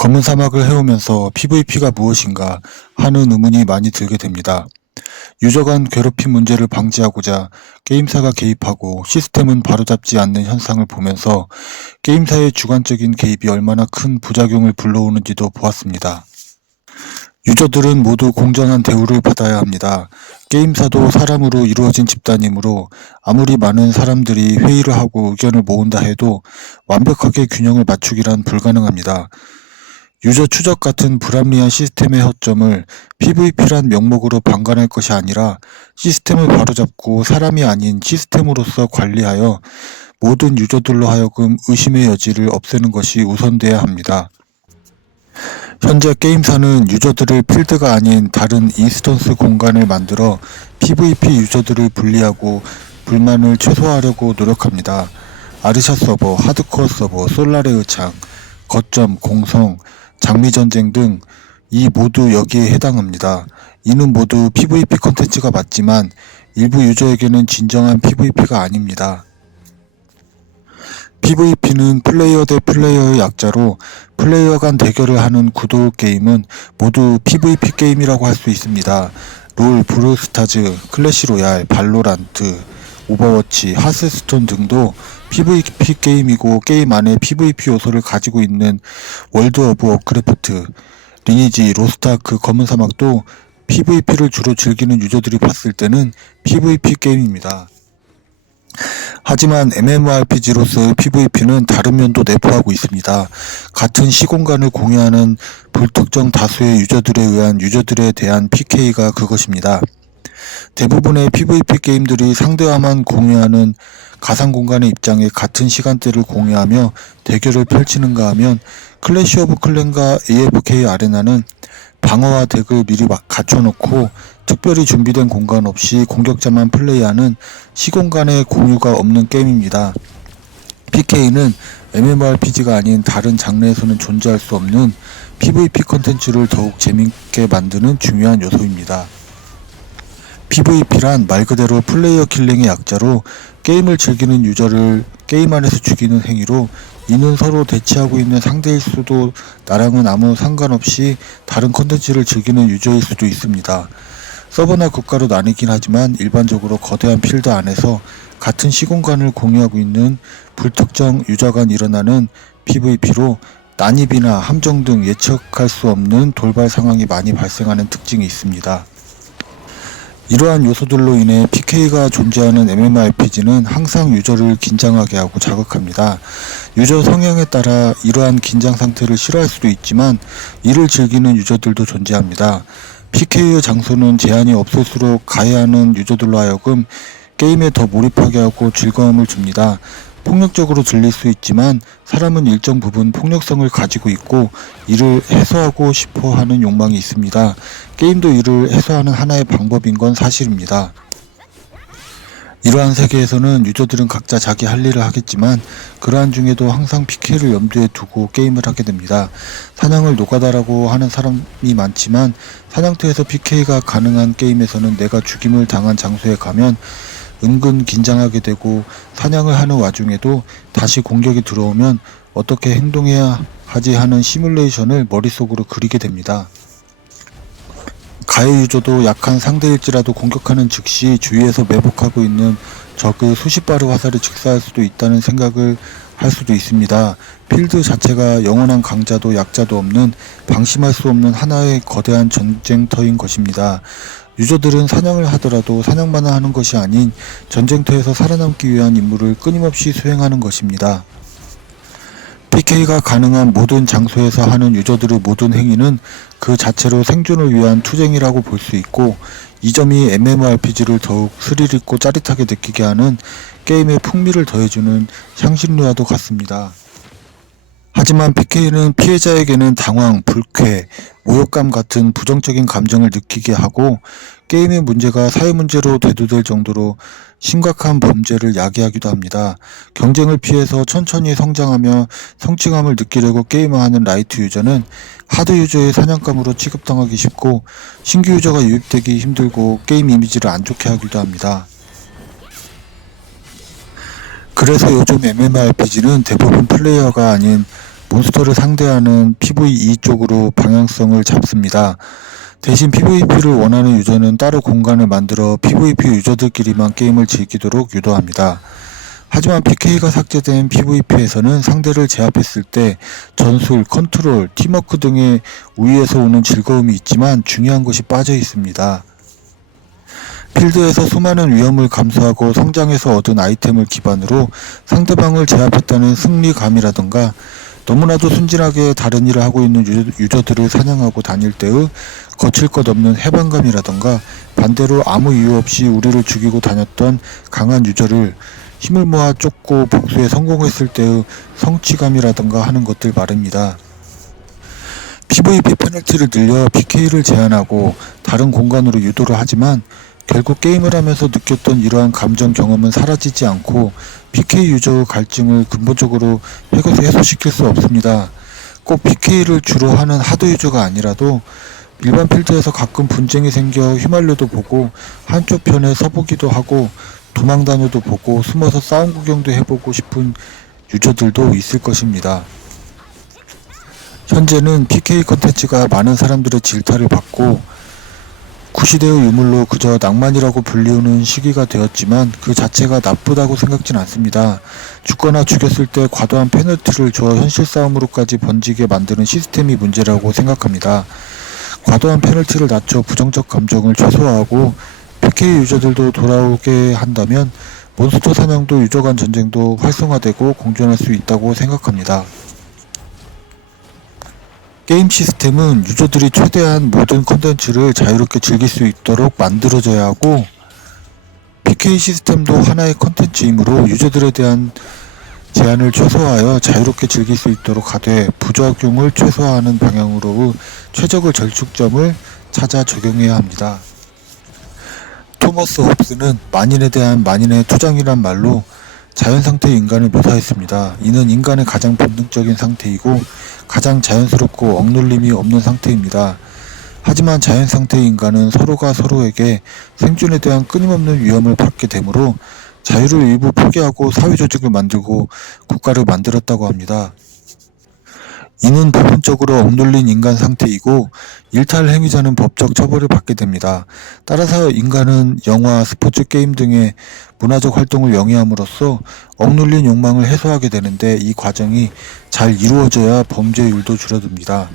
검은 사막을 헤우면서 PVP가 무엇인가 하는 의문이 많이 들게 됩니다. 유저 간 괴롭힘 문제를 방지하고자 게임사가 개입하고 시스템은 바로잡지 않는 현상을 보면서 게임사의 주관적인 개입이 얼마나 큰 부작용을 불러오는지도 보았습니다. 유저들은 모두 공정한 대우를 받아야 합니다. 게임사도 사람으로 이루어진 집단이므로 아무리 많은 사람들이 회의를 하고 의견을 모은다 해도 완벽하게 균형을 맞추기란 불가능합니다. 유저 추적 같은 불합리한 시스템의 허점을 PVP란 명목으로 방관할 것이 아니라 시스템을 바로잡고 사람이 아닌 시스템으로서 관리하여 모든 유저들로 하여금 의심의 여지를 없애는 것이 우선돼야 합니다. 현재 게임사는 유저들을 필드가 아닌 다른 인스턴스 공간을 만들어 PVP 유저들을 분리하고 불만을 최소화하려고 노력합니다. 아르샤 서버, 하드코어 서버, 솔라레의 창, 거점, 공성, 장미전쟁 등 이 모두 여기에 해당합니다. 이는 모두 PVP 컨텐츠가 맞지만 일부 유저에게는 진정한 PVP가 아닙니다. PVP는 플레이어 대 플레이어의 약자로 플레이어 간 대결을 하는 구도 게임은 모두 PVP 게임이라고 할 수 있습니다. 롤, 브롤스타즈, 클래시로얄, 발로란트, 오버워치, 하스스톤 등도 PVP 게임이고 게임 안에 PVP 요소를 가지고 있는 월드 오브 워크래프트, 리니지, 로스트아크, 검은 사막도 PVP를 주로 즐기는 유저들이 봤을 때는 PVP 게임입니다. 하지만 MMORPG로서의 PVP는 다른 면도 내포하고 있습니다. 같은 시공간을 공유하는 불특정 다수의 유저들에 의한 유저들에 대한 PK가 그것입니다. 대부분의 PVP 게임들이 상대와만 공유하는 가상 공간의 입장에 같은 시간대를 공유하며 대결을 펼치는가 하면 클래시 오브 클랜과 AFK 아레나는 방어와 덱을 미리 갖춰놓고 특별히 준비된 공간 없이 공격자만 플레이하는 시공간의 공유가 없는 게임입니다. PK는 MMORPG가 아닌 다른 장르에서는 존재할 수 없는 PVP 컨텐츠를 더욱 재밌게 만드는 중요한 요소입니다. PVP란 말 그대로 플레이어 킬링의 약자로 게임을 즐기는 유저를 게임 안에서 죽이는 행위로 이는 서로 대치하고 있는 상대일 수도 나랑은 아무 상관없이 다른 컨텐츠를 즐기는 유저일 수도 있습니다. 서버나 국가로 나뉘긴 하지만 일반적으로 거대한 필드 안에서 같은 시공간을 공유하고 있는 불특정 유저 간 일어나는 PVP로 난입이나 함정 등 예측할 수 없는 돌발 상황이 많이 발생하는 특징이 있습니다. 이러한 요소들로 인해 PK가 존재하는 MMORPG는 항상 유저를 긴장하게 하고 자극합니다. 유저 성향에 따라 이러한 긴장 상태를 싫어할 수도 있지만 이를 즐기는 유저들도 존재합니다. PK의 장소는 제한이 없을수록 가야 하는 유저들로 하여금 게임에 더 몰입하게 하고 즐거움을 줍니다. 폭력적으로 들릴 수 있지만 사람은 일정 부분 폭력성을 가지고 있고 이를 해소하고 싶어 하는 욕망이 있습니다. 게임도 이를 해소하는 하나의 방법인 건 사실입니다. 이러한 세계에서는 유저들은 각자 자기 할 일을 하겠지만 그러한 중에도 항상 PK를 염두에 두고 게임을 하게 됩니다. 사냥을 노가다라고 하는 사람이 많지만 사냥터에서 PK가 가능한 게임에서는 내가 죽임을 당한 장소에 가면 은근 긴장하게 되고 사냥을 하는 와중에도 다시 공격이 들어오면 어떻게 행동해야 하지 하는 시뮬레이션을 머릿속으로 그리게 됩니다. 가해 유저도 약한 상대일지라도 공격하는 즉시 주위에서 매복하고 있는 적의 수십 발의 화살을 직사할 수도 있다는 생각을 할 수도 있습니다. 필드 자체가 영원한 강자도 약자도 없는 방심할 수 없는 하나의 거대한 전쟁터인 것입니다. 유저들은 사냥을 하더라도 사냥만 하는 것이 아닌 전쟁터에서 살아남기 위한 임무를 끊임없이 수행하는 것입니다. PK가 가능한 모든 장소에서 하는 유저들의 모든 행위는 그 자체로 생존을 위한 투쟁이라고 볼 수 있고 이 점이 MMORPG를 더욱 스릴 있고 짜릿하게 느끼게 하는 게임의 풍미를 더해주는 향신료와도 같습니다. 하지만 PK는 피해자에게는 당황, 불쾌, 모욕감 같은 부정적인 감정을 느끼게 하고 게임의 문제가 사회 문제로 대두될 정도로 심각한 범죄를 야기하기도 합니다. 경쟁을 피해서 천천히 성장하며 성취감을 느끼려고 게임화하는 라이트 유저는 하드 유저의 사냥감으로 취급당하기 쉽고 신규 유저가 유입되기 힘들고 게임 이미지를 안 좋게 하기도 합니다. 그래서 요즘 MMORPG는 대부분 플레이어가 아닌 몬스터를 상대하는 PVE 쪽으로 방향성을 잡습니다. 대신 PVP를 원하는 유저는 따로 공간을 만들어 PVP 유저들끼리만 게임을 즐기도록 유도합니다. 하지만 PK가 삭제된 PVP에서는 상대를 제압했을 때 전술, 컨트롤, 팀워크 등의 우위에서 오는 즐거움이 있지만 중요한 것이 빠져 있습니다. 필드에서 수많은 위험을 감수하고 성장해서 얻은 아이템을 기반으로 상대방을 제압했다는 승리감이라던가, 너무나도 순진하게 다른 일을 하고 있는 유저들을 사냥하고 다닐 때의 거칠 것 없는 해방감이라던가, 반대로 아무 이유 없이 우리를 죽이고 다녔던 강한 유저를 힘을 모아 쫓고 복수에 성공했을 때의 성취감이라던가 하는 것들 말입니다. PVP 페널티를 늘려 PK를 제한하고 다른 공간으로 유도를 하지만 결국 게임을 하면서 느꼈던 이러한 감정 경험은 사라지지 않고 PK 유저의 갈증을 근본적으로 해소시킬 수 없습니다. 꼭 PK를 주로 하는 하드 유저가 아니라도 일반 필드에서 가끔 분쟁이 생겨 휘말려도 보고 한쪽 편에 서보기도 하고 도망 다녀도 보고 숨어서 싸움 구경도 해보고 싶은 유저들도 있을 것입니다. 현재는 PK 컨텐츠가 많은 사람들의 질타를 받고 구시대의 유물로 그저 낭만이라고 불리우는 시기가 되었지만 그 자체가 나쁘다고 생각진 않습니다. 죽거나 죽였을 때 과도한 페널티를 줘 현실 싸움으로까지 번지게 만드는 시스템이 문제라고 생각합니다. 과도한 페널티를 낮춰 부정적 감정을 최소화하고 PK 유저들도 돌아오게 한다면 몬스터 사냥도 유저 간 전쟁도 활성화되고 공존할 수 있다고 생각합니다. 게임 시스템은 유저들이 최대한 모든 콘텐츠를 자유롭게 즐길 수 있도록 만들어져야 하고, PK 시스템도 하나의 콘텐츠이므로 유저들에 대한 제한을 최소화하여 자유롭게 즐길 수 있도록 하되 부작용을 최소화하는 방향으로 최적의 절충점을 찾아 적용해야 합니다. 토머스 홉스는 만인에 대한 만인의 투장이란 말로 자연상태의 인간을 묘사했습니다. 이는 인간의 가장 본능적인 상태이고 가장 자연스럽고 억눌림이 없는 상태입니다. 하지만 자연상태의 인간은 서로가 서로에게 생존에 대한 끊임없는 위험을 받게 되므로 자유를 일부 포기하고 사회조직을 만들고 국가를 만들었다고 합니다. 이는 부분적으로 억눌린 인간 상태이고 일탈 행위자는 법적 처벌을 받게 됩니다. 따라서 인간은 영화, 스포츠, 게임 등의 문화적 활동을 영위함으로써 억눌린 욕망을 해소하게 되는데 이 과정이 잘 이루어져야 범죄율도 줄어듭니다.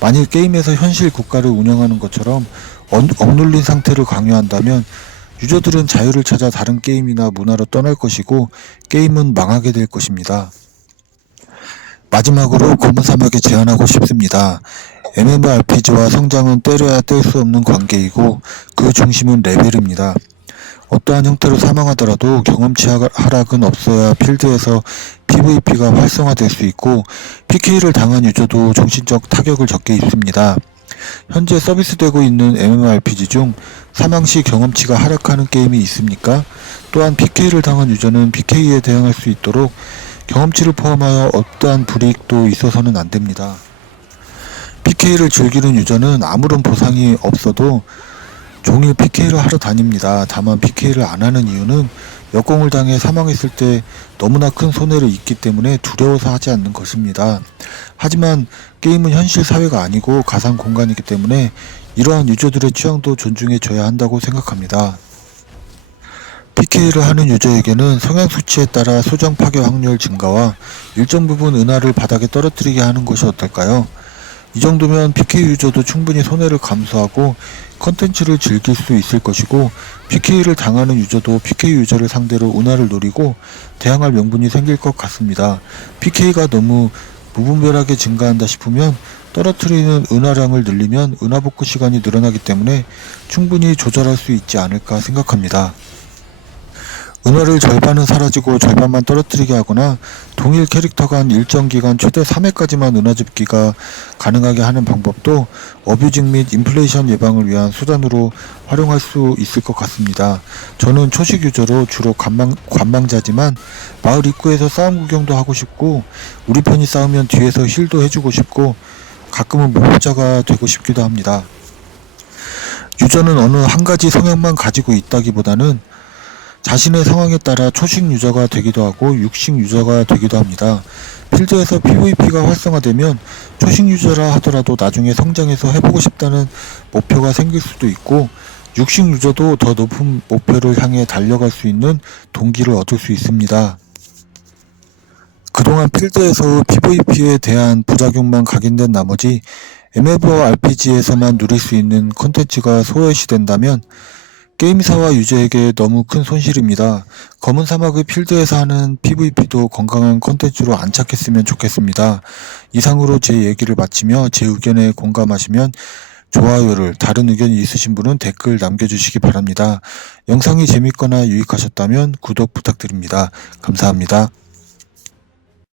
만일 게임에서 현실 국가를 운영하는 것처럼 억눌린 상태를 강요한다면 유저들은 자유를 찾아 다른 게임이나 문화로 떠날 것이고 게임은 망하게 될 것입니다. 마지막으로 검은 사막에 제안하고 싶습니다. MMORPG와 성장은 때려야 뗄 수 없는 관계이고 그 중심은 레벨입니다. 어떠한 형태로 사망하더라도 경험치 하락은 없어야 필드에서 PVP가 활성화될 수 있고 PK를 당한 유저도 정신적 타격을 적게 입습니다. 현재 서비스되고 있는 MMORPG 중 사망 시 경험치가 하락하는 게임이 있습니까? 또한 PK를 당한 유저는 PK에 대응할 수 있도록 경험치를 포함하여 어떠한 불이익도 있어서는 안됩니다. PK를 즐기는 유저는 아무런 보상이 없어도 종일 PK를 하러 다닙니다. 다만 PK를 안 하는 이유는 역공을 당해 사망했을 때 너무나 큰 손해를 입기 때문에 두려워서 하지 않는 것입니다. 하지만 게임은 현실 사회가 아니고 가상 공간이기 때문에 이러한 유저들의 취향도 존중해줘야 한다고 생각합니다. PK를 하는 유저에게는 성향 수치에 따라 소정 파괴 확률 증가와 일정 부분 은하를 바닥에 떨어뜨리게 하는 것이 어떨까요? 이 정도면 PK 유저도 충분히 손해를 감수하고 컨텐츠를 즐길 수 있을 것이고 PK를 당하는 유저도 PK 유저를 상대로 은하를 노리고 대항할 명분이 생길 것 같습니다. PK가 너무 무분별하게 증가한다 싶으면 떨어뜨리는 은하량을 늘리면 은하 복구 시간이 늘어나기 때문에 충분히 조절할 수 있지 않을까 생각합니다. 은하를 절반은 사라지고 절반만 떨어뜨리게 하거나 동일 캐릭터가 한 일정 기간 최대 3회까지만 은하 줍기가 가능하게 하는 방법도 어뷰징 및 인플레이션 예방을 위한 수단으로 활용할 수 있을 것 같습니다. 저는 초식 유저로 주로 관망자지만 마을 입구에서 싸움 구경도 하고 싶고 우리 편이 싸우면 뒤에서 힐도 해주고 싶고 가끔은 모험자가 되고 싶기도 합니다. 유저는 어느 한 가지 성향만 가지고 있다기보다는 자신의 상황에 따라 초식 유저가 되기도 하고 육식 유저가 되기도 합니다. 필드에서 PVP가 활성화되면 초식 유저라 하더라도 나중에 성장해서 해보고 싶다는 목표가 생길 수도 있고, 육식 유저도 더 높은 목표를 향해 달려갈 수 있는 동기를 얻을 수 있습니다. 그동안 필드에서 PVP에 대한 부작용만 각인된 나머지 MMORPG에서만 누릴 수 있는 컨텐츠가 소외시된다면 게임사와 유저에게 너무 큰 손실입니다. 검은 사막의 필드에서 하는 PVP도 건강한 컨텐츠로 안착했으면 좋겠습니다. 이상으로 제 얘기를 마치며 제 의견에 공감하시면 좋아요를, 다른 의견이 있으신 분은 댓글 남겨주시기 바랍니다. 영상이 재밌거나 유익하셨다면 구독 부탁드립니다. 감사합니다.